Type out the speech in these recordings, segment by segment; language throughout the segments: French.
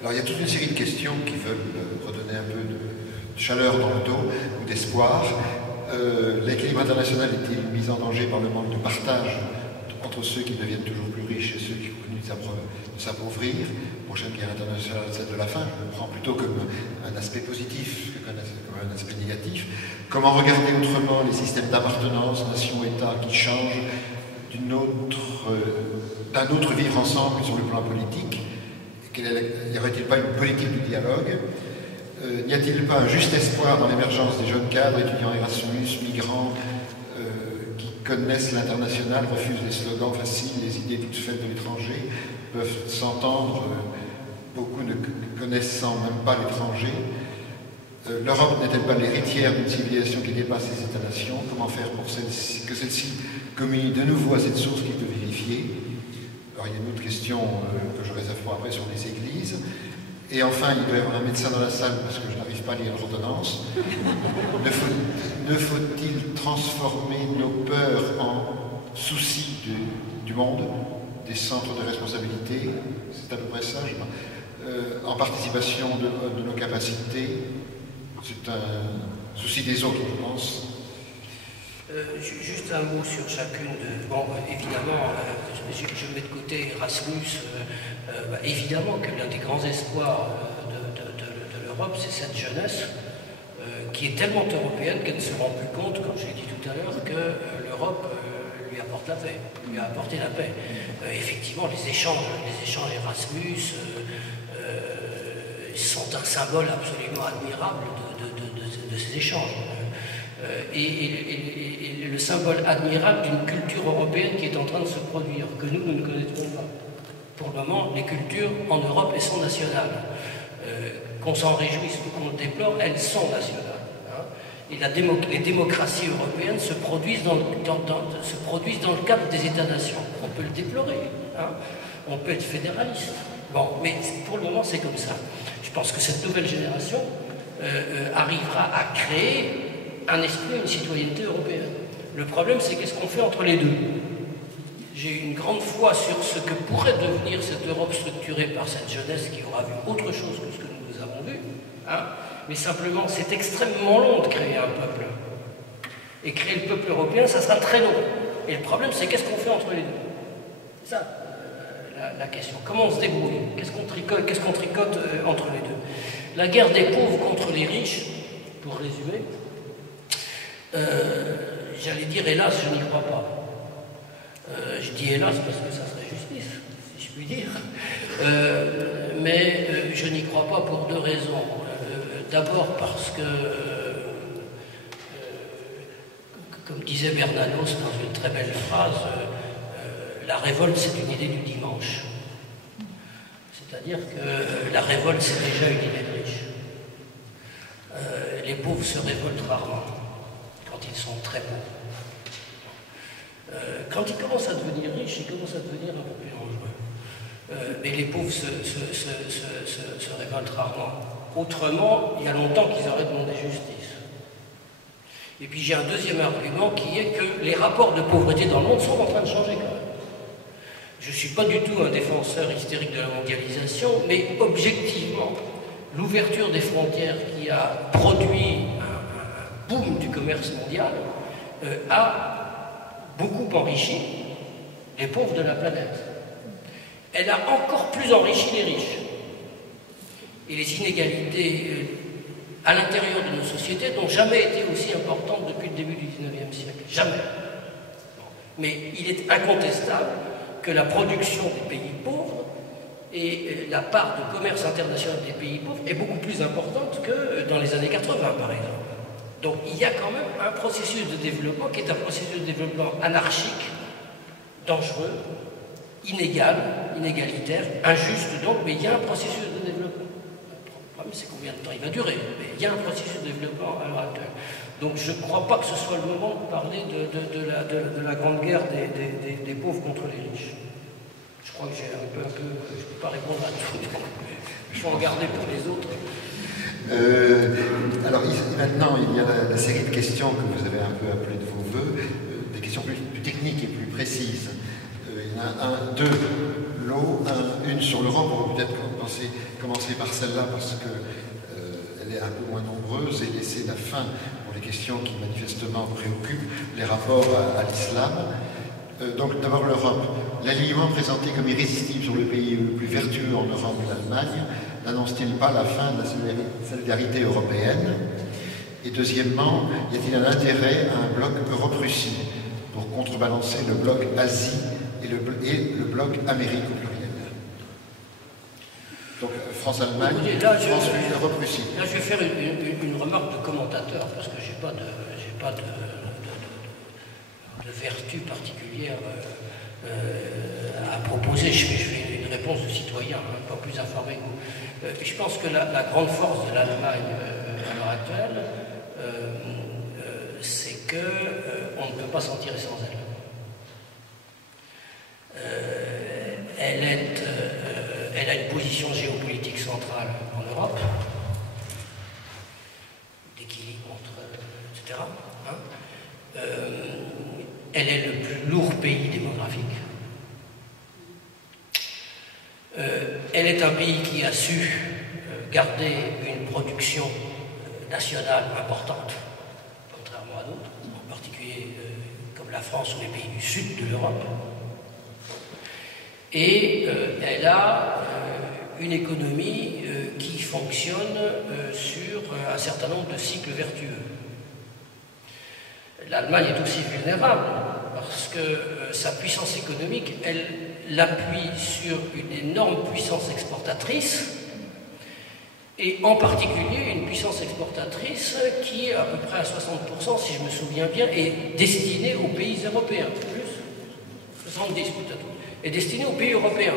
Alors il y a toute une série de questions qui veulent redonner un peu de chaleur dans le dos ou d'espoir. L'équilibre international est-il mis en danger par le manque de partage entre ceux qui deviennent toujours plus riches et ceux qui continuent de s'appauvrir? Prochaine guerre internationale, celle de la faim, je le prends plutôt comme un aspect positif que comme un aspect négatif. Comment regarder autrement les systèmes d'appartenance, nation-État qui changent d'un autre vivre ensemble sur le plan politique? N'y aurait-il pas une politique du dialogue? N'y a-t-il pas un juste espoir dans l'émergence des jeunes cadres, étudiants Erasmus, migrants, qui connaissent l'international, refusent les slogans faciles, les idées toutes faites de l'étranger, peuvent s'entendre, beaucoup ne connaissant même pas l'étranger? L'Europe n'est-elle pas l'héritière d'une civilisation qui dépasse les États-nations? Comment faire pour que celle-ci communie de nouveau à cette source qu'il peut vérifier? Alors il y a une autre question que je réserve pour après sur les églises. Et enfin, il doit y avoir un médecin dans la salle parce que je n'arrive pas à lire l'ordonnance. Ne faut-il transformer nos peurs en soucis du monde, des centres de responsabilité? C'est à peu près ça, je pense. En participation de nos capacités. C'est un souci des autres, je pense. Juste un mot sur chacune de... Bon, évidemment, je mets de côté Erasmus. Évidemment que l'un des grands espoirs de l'Europe, c'est cette jeunesse qui est tellement européenne qu'elle ne se rend plus compte, comme je l'ai dit tout à l'heure, que l'Europe lui apporte la paix, lui a apporté la paix. Effectivement, les échanges Erasmus sont un symbole absolument admirable de ces échanges. Et le symbole admirable d'une culture européenne qui est en train de se produire, que nous ne connaissons pas. Pour le moment, les cultures en Europe, elles sont nationales. Qu'on s'en réjouisse ou qu'on le déplore, elles sont nationales. Hein. Et les démocraties européennes se produisent dans le cadre des États-nations. On peut le déplorer, hein. On peut être fédéraliste. Bon, mais pour le moment, c'est comme ça. Je pense que cette nouvelle génération arrivera à créer un esprit, une citoyenneté européenne. Le problème, c'est qu'est-ce qu'on fait entre les deux? J'ai une grande foi sur ce que pourrait devenir cette Europe structurée par cette jeunesse qui aura vu autre chose que ce que nous avons vu. Hein, mais simplement, c'est extrêmement long de créer un peuple. Et créer le peuple européen, ça sera très long. Et le problème, c'est qu'est-ce qu'on fait entre les deux? C'est ça, la question. Comment on se débrouille? Qu'est-ce qu'on tricote entre les deux? La guerre des pauvres contre les riches, pour résumer, j'allais dire hélas, je n'y crois pas. Je dis hélas parce que ça serait justice, si je puis dire. Mais je n'y crois pas pour deux raisons. D'abord parce que, comme disait Bernanos dans une très belle phrase, la révolte c'est une idée du dimanche. C'est-à-dire que la révolte c'est déjà une idée de riche. Les pauvres se révoltent rarement quand ils sont très pauvres. Quand ils commencent à devenir riches, ils commencent à devenir un peu plus dangereux. Mais les pauvres se révoltent rarement. Autrement, il y a longtemps qu'ils auraient demandé justice. Et puis j'ai un deuxième argument qui est que les rapports de pauvreté dans le monde sont en train de changer quand même. Je ne suis pas du tout un défenseur hystérique de la mondialisation, mais objectivement, l'ouverture des frontières qui a produit un boom du commerce mondial a beaucoup enrichi les pauvres de la planète. Elle a encore plus enrichi les riches. Et les inégalités à l'intérieur de nos sociétés n'ont jamais été aussi importantes depuis le début du XIXe siècle. Jamais. Mais il est incontestable que la production des pays pauvres et la part de commerce international des pays pauvres est beaucoup plus importante que dans les années 80, par exemple. Donc il y a quand même un processus de développement qui est un processus de développement anarchique, dangereux, inégal, inégalitaire, injuste donc, mais il y a un processus de développement. Le problème c'est combien de temps il va durer, mais il y a un processus de développement à l'heure actuelle. Donc je ne crois pas que ce soit le moment de parler de la grande guerre des pauvres contre les riches. Je crois que j'ai un peu, je ne peux pas répondre à tout, donc je vais en garder pour les autres. Alors maintenant, il y a la série de questions que vous avez un peu appelées de vos voeux, des questions plus techniques et plus précises. Il y en a deux, l'eau, une sur l'Europe, on va peut-être penser commencer par celle-là parce qu'elle est un peu moins nombreuse et laisser la fin pour les questions qui manifestement préoccupent les rapports à l'islam. Donc d'abord l'Europe. L'alignement présenté comme irrésistible sur le pays le plus vertueux en Europe, l'Allemagne, n'annonce-t-il pas la fin de la solidarité européenne? Et deuxièmement, y a-t-il un intérêt à un bloc Europe-Russie pour contrebalancer le bloc Asie et le bloc Amérique au pluriel? Donc France-Allemagne, Europe-Russie. Là, je vais faire une remarque de commentateur, parce que je n'ai pas de vertu particulière à proposer. Je fais une réponse de citoyen, pas plus informé que vous. Je pense que la grande force de l'Allemagne à l'heure actuelle, c'est qu'on ne peut pas s'en tirer sans elle. Elle a une position géopolitique centrale en Europe, d'équilibre etc. Elle est le plus lourd pays démographique. Elle est un pays qui a su garder une production nationale importante, contrairement à d'autres, en particulier comme la France ou les pays du sud de l'Europe. Et elle a une économie qui fonctionne sur un certain nombre de cycles vertueux. L'Allemagne est aussi vulnérable parce que sa puissance économique, elle l'appuie sur une énorme puissance exportatrice et en particulier une puissance exportatrice qui, à peu près à 60%, si je me souviens bien, est destinée aux pays européens. Plus 70 peut-être, est destinée aux pays européens.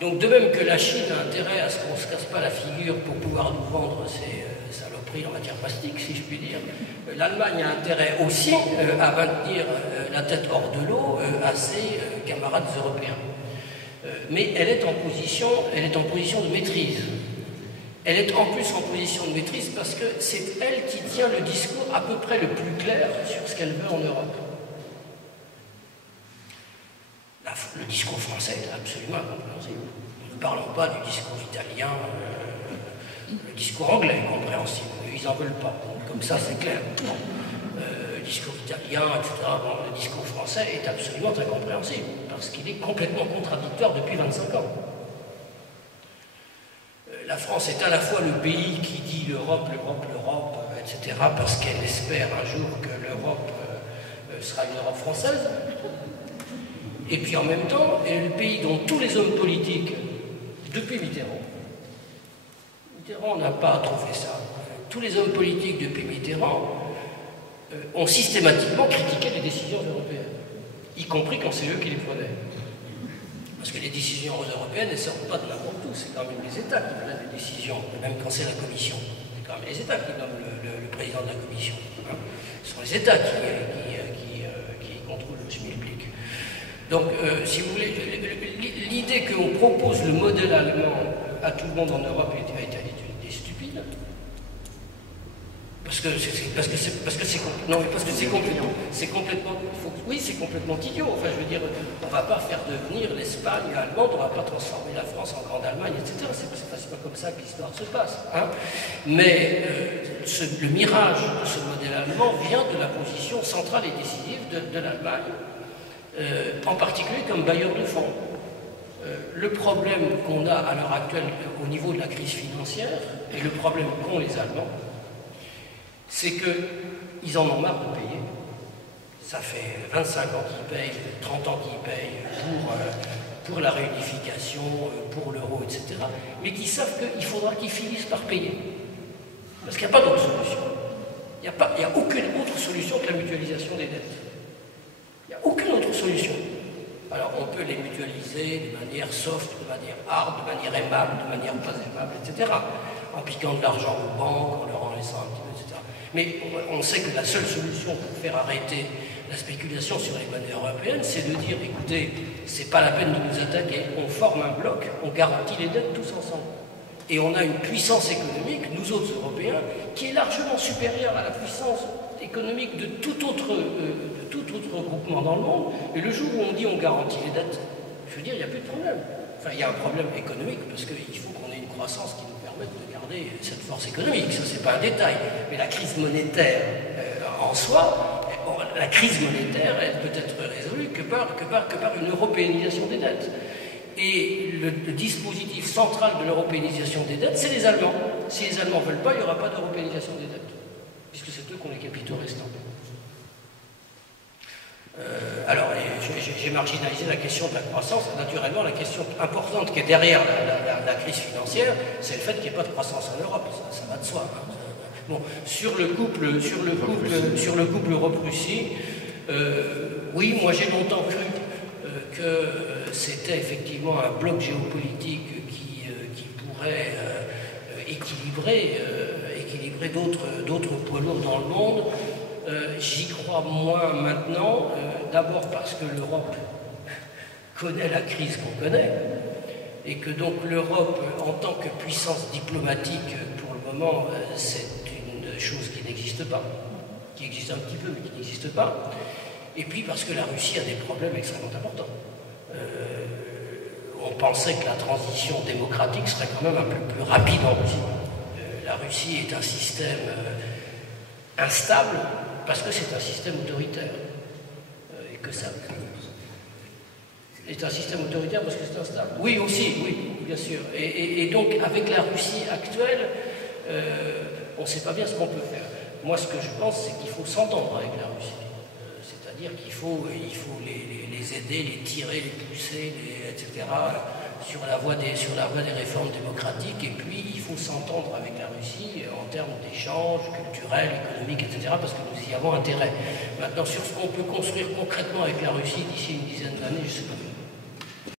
Donc de même que la Chine a intérêt à ce qu'on ne se casse pas la figure pour pouvoir nous vendre ses saloperies en matière plastique, si je puis dire, l'Allemagne a intérêt aussi à maintenir la tête hors de l'eau à ses camarades européens. Mais elle est en position de maîtrise. Elle est en plus en position de maîtrise parce que c'est elle qui tient le discours à peu près le plus clair sur ce qu'elle veut en Europe. Le discours français est absolument incompréhensible. Ne parlons pas du discours italien, le discours anglais est compréhensible. Ils n'en veulent pas. Comme ça, c'est clair. Le discours italien, etc. Bon, le discours français est absolument incompréhensible parce qu'il est complètement contradictoire depuis 25 ans. La France est à la fois le pays qui dit l'Europe, l'Europe, l'Europe, etc. parce qu'elle espère un jour que l'Europe sera une Europe française. Et puis en même temps, elle est le pays dont tous les hommes politiques, depuis Mitterrand n'a pas trouvé ça, tous les hommes politiques depuis Mitterrand ont systématiquement critiqué les décisions européennes, y compris quand c'est eux qui les prenaient. Parce que les décisions européennes ne sortent pas de n'importe où, c'est quand même les États qui prennent les décisions, même quand c'est la Commission. C'est quand même les États qui nomment le président de la Commission. Hein. Ce sont les États qui contrôlent le schmilblick. Donc, si vous voulez, l'idée qu'on propose le modèle allemand à tout le monde en Europe est une idée stupide. Parce que c'est complètement idiot. Enfin, je veux dire, on ne va pas faire devenir l'Espagne allemande, on ne va pas transformer la France en Grande Allemagne, etc. C'est pas comme ça que l'histoire se passe. Hein. Mais le mirage de ce modèle allemand vient de la position centrale et décisive de l'Allemagne. En particulier comme bailleur de fonds. Le problème qu'on a à l'heure actuelle au niveau de la crise financière, et le problème qu'ont les Allemands, c'est qu'ils en ont marre de payer. Ça fait 25 ans qu'ils payent, 30 ans qu'ils payent pour la réunification, pour l'euro, etc. Mais qu'ils savent qu'il faudra qu'ils finissent par payer. Parce qu'il n'y a pas d'autre solution. Il n'y a aucune autre solution que la mutualisation des dettes. Il n'y a aucune autre solution. Alors on peut les mutualiser de manière soft, de manière hard, de manière aimable, de manière pas aimable, etc. En piquant de l'argent aux banques, en leur en laissant un petit peu, etc. Mais on sait que la seule solution pour faire arrêter la spéculation sur les monnaies européennes, c'est de dire, écoutez, c'est pas la peine de nous attaquer, on forme un bloc, on garantit les dettes tous ensemble. Et on a une puissance économique, nous autres Européens, qui est largement supérieure à la puissance économique de tout autre groupement dans le monde. Et le jour où on dit on garantit les dettes, je veux dire, il n'y a plus de problème. Enfin, il y a un problème économique parce qu'il faut qu'on ait une croissance qui nous permette de garder cette force économique. Ça, c'est pas un détail. Mais la crise monétaire en soi, la crise monétaire, elle peut être résolue que par une européanisation des dettes. Et le dispositif central de l'européanisation des dettes, c'est les Allemands. Si les Allemands ne veulent pas, il n'y aura pas d'européanisation des dettes, puisque c'est eux qui ont les capitaux restants. Alors, j'ai marginalisé la question de la croissance. Naturellement, la question importante qui est derrière la crise financière, c'est le fait qu'il n'y ait pas de croissance en Europe. Ça va de soi. Hein. Bon, sur le couple Europe-Russie, oui, moi j'ai longtemps cru que c'était effectivement un bloc géopolitique qui pourrait équilibrer d'autres poids lourds dans le monde. J'y crois moins maintenant, d'abord parce que l'Europe connaît la crise qu'on connaît, et que donc l'Europe, en tant que puissance diplomatique, pour le moment, c'est une chose qui n'existe pas, qui existe un petit peu, mais qui n'existe pas, et puis parce que la Russie a des problèmes extrêmement importants. On pensait que la transition démocratique serait quand même un peu plus rapide en Russie. La Russie est un système instable, parce que c'est un système autoritaire. Et que ça... C'est un système autoritaire parce que c'est instable. Oui, aussi, oui, bien sûr. Et donc, avec la Russie actuelle, on ne sait pas bien ce qu'on peut faire. Moi, ce que je pense, c'est qu'il faut s'entendre avec la Russie. C'est-à-dire qu'il faut les aider, les tirer, les pousser, etc., sur la voie des réformes démocratiques, et puis il faut s'entendre avec la Russie en termes d'échanges culturels, économiques, etc., parce que nous y avons intérêt. Maintenant, sur ce qu'on peut construire concrètement avec la Russie d'ici une dizaine d'années, je ne sais pas.